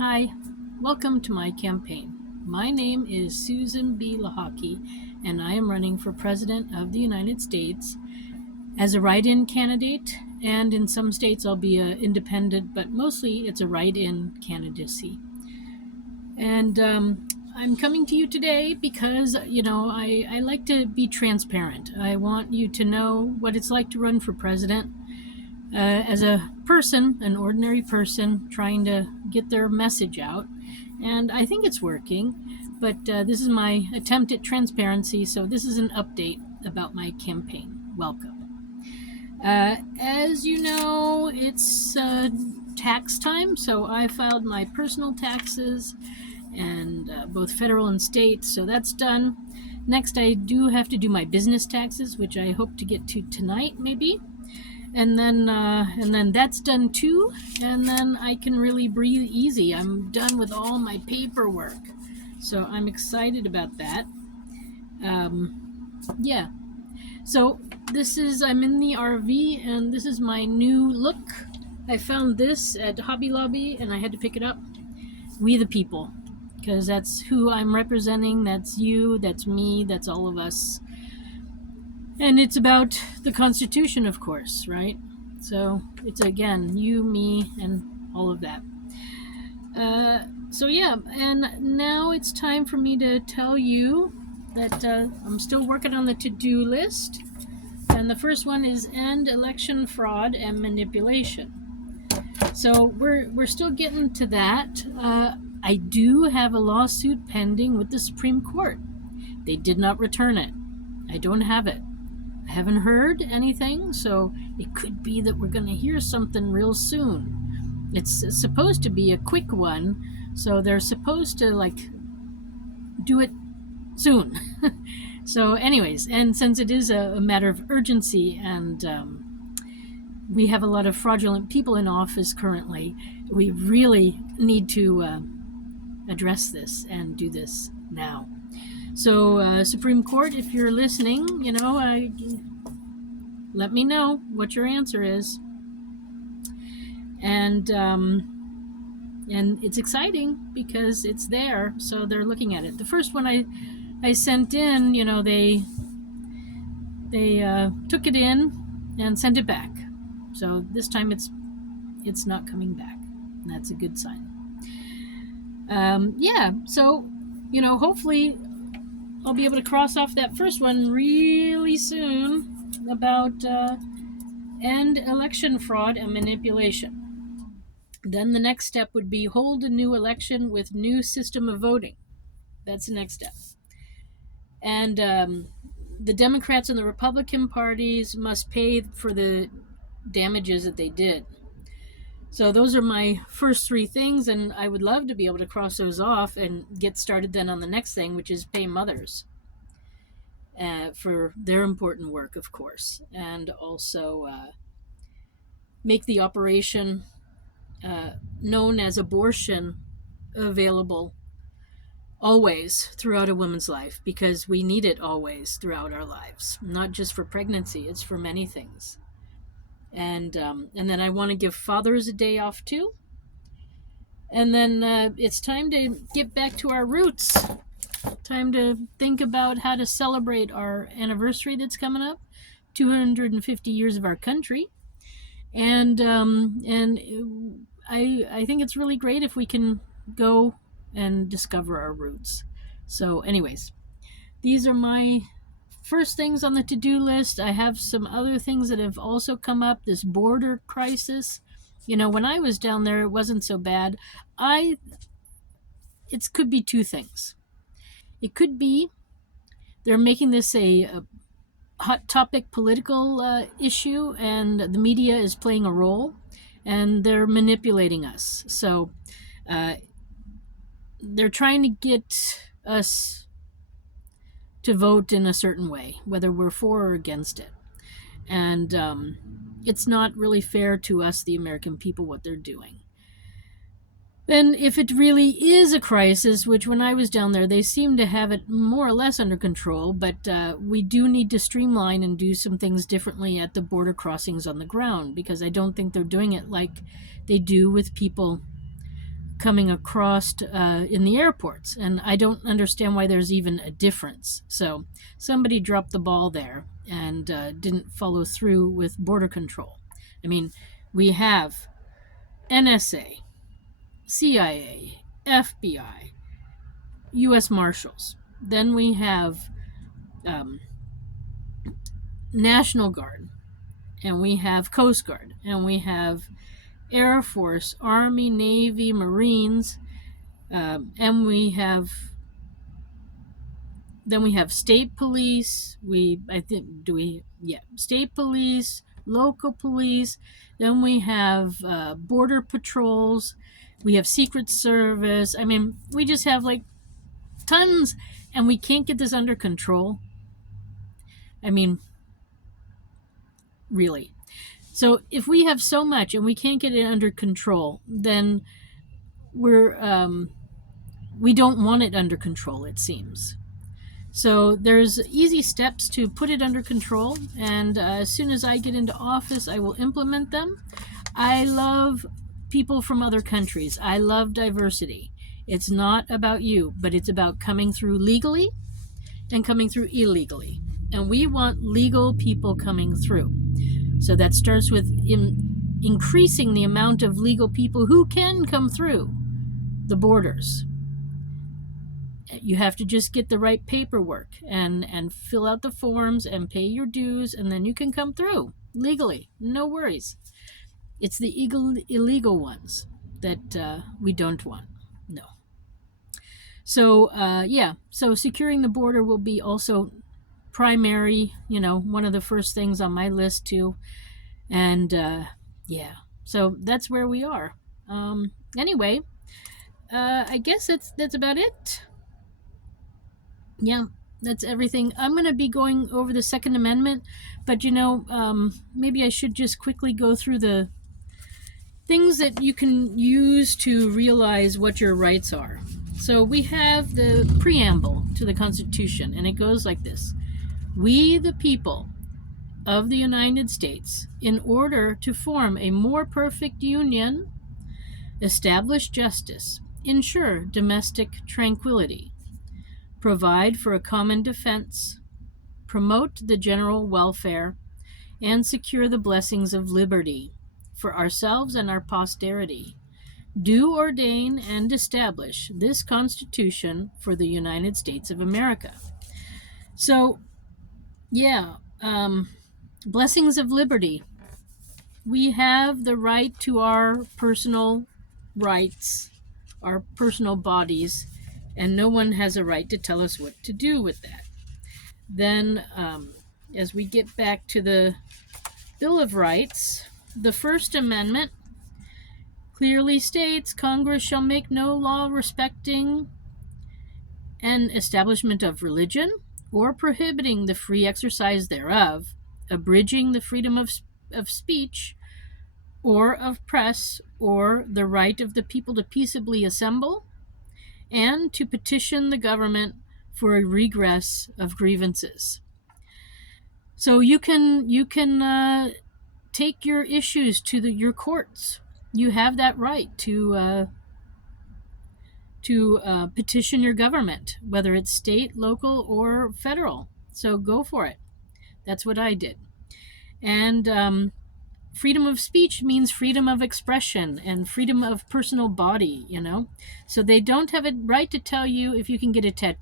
Hi, welcome to my campaign. My name is Susan B. Lochocki, and I am running for President of the United States as a write-in candidate, and in some states I'll be an independent, but mostly it's a write-in candidacy. And I'm coming to you today because, I like to be transparent. I want you to know what it's like to run for president as a person, an ordinary person trying to get their message out. And I think it's working, but this is my attempt at transparency, so this is an update about my campaign. Welcome. As you know, it's tax time, so I filed my personal taxes and both federal and state, so that's done. Next, I do have to do my business taxes, which I hope to get to tonight, maybe. And then that's done too, and then I can really breathe easy. I'm done with all my paperwork, so I'm excited about that. Yeah. So I'm in the RV, and this is my new look. I found this at Hobby Lobby, and I had to pick it up. We the people, because that's who I'm representing. That's you. That's me. That's all of us. And it's about the Constitution, of course, right? So it's again you, me, and all of that. And now it's time for me to tell you that I'm still working on the to-do list. And the first one is end election fraud and manipulation. So we're still getting to that. I do have a lawsuit pending with the Supreme Court. They did not return it. I don't have it. I haven't heard anything, so it could be that we're going to hear something real soon. It's supposed to be a quick one, so they're supposed to do it soon. So anyways, and since it is a matter of urgency, and we have a lot of fraudulent people in office currently, we really need to address this and do this now. So, Supreme Court, if you're listening, let me know what your answer is. And it's exciting because it's there, so they're looking at it. The first one I sent in, they took it in and sent it back. So this time it's not coming back. That's a good sign. So hopefully I'll be able to cross off that first one really soon about end election fraud and manipulation. Then the next step would be hold a new election with new system of voting. That's the next step. And the Democrats and the Republican parties must pay for the damages that they did. So those are my first three things, and I would love to be able to cross those off and get started then on the next thing, which is pay mothers for their important work, of course, and also make the operation known as abortion available always throughout a woman's life, because we need it always throughout our lives, not just for pregnancy, it's for many things. And then I want to give fathers a day off too. And then it's time to get back to our roots. Time to think about how to celebrate our anniversary that's coming up, 250 years of our country. And I think it's really great if we can go and discover our roots. So anyways, these are my first things on the to-do list. I have some other things that have also come up. This border crisis. When I was down there, it wasn't so bad. It could be two things. It could be they're making this a hot topic political issue, and the media is playing a role, and they're manipulating us. So they're trying to get us to vote in a certain way, whether we're for or against it. And it's not really fair to us, the American people, what they're doing. Then if it really is a crisis, which when I was down there, they seem to have it more or less under control, but we do need to streamline and do some things differently at the border crossings on the ground, because I don't think they're doing it like they do with people coming across in the airports, and I don't understand why there's even a difference. So somebody dropped the ball there and didn't follow through with border control. I mean, we have NSA, CIA, FBI, U.S. Marshals. Then we have National Guard, and we have Coast Guard, and we have Air Force, Army, Navy, Marines, and we have state police. State police, local police. Then we have border patrols. We have Secret Service. I mean, we just have like tons, and we can't get this under control. I mean, really. So if we have so much and we can't get it under control, then we don't want it under control, it seems. So there's easy steps to put it under control, and as soon as I get into office, I will implement them. I love people from other countries. I love diversity. It's not about you, but it's about coming through legally and coming through illegally. And we want legal people coming through. So that starts with increasing the amount of legal people who can come through the borders. You have to just get the right paperwork and fill out the forms and pay your dues, and then you can come through legally. No worries. It's the illegal ones that we don't want. No. So, so securing the border will be also primary, one of the first things on my list too. And so that's where we are. Anyway, I guess that's about it. Yeah, that's everything. I'm going to be going over the Second Amendment, but maybe I should just quickly go through the things that you can use to realize what your rights are. So we have the preamble to the Constitution, and it goes like this. We, the people of the United States, in order to form a more perfect union, establish justice, ensure domestic tranquility, provide for a common defense, promote the general welfare, and secure the blessings of liberty for ourselves and our posterity, do ordain and establish this Constitution for the United States of America. So, blessings of liberty. We have the right to our personal rights, our personal bodies, and no one has a right to tell us what to do with that. Then, as we get back to the Bill of Rights, the First Amendment clearly states Congress shall make no law respecting an establishment of religion or prohibiting the free exercise thereof, abridging the freedom of speech or of press or the right of the people to peaceably assemble and to petition the government for a redress of grievances. So you can take your issues to your courts. You have that right to petition your government, whether it's state, local, or federal. So go for it. That's what I did. And freedom of speech means freedom of expression and freedom of personal body, So they don't have a right to tell you if you can get a tattoo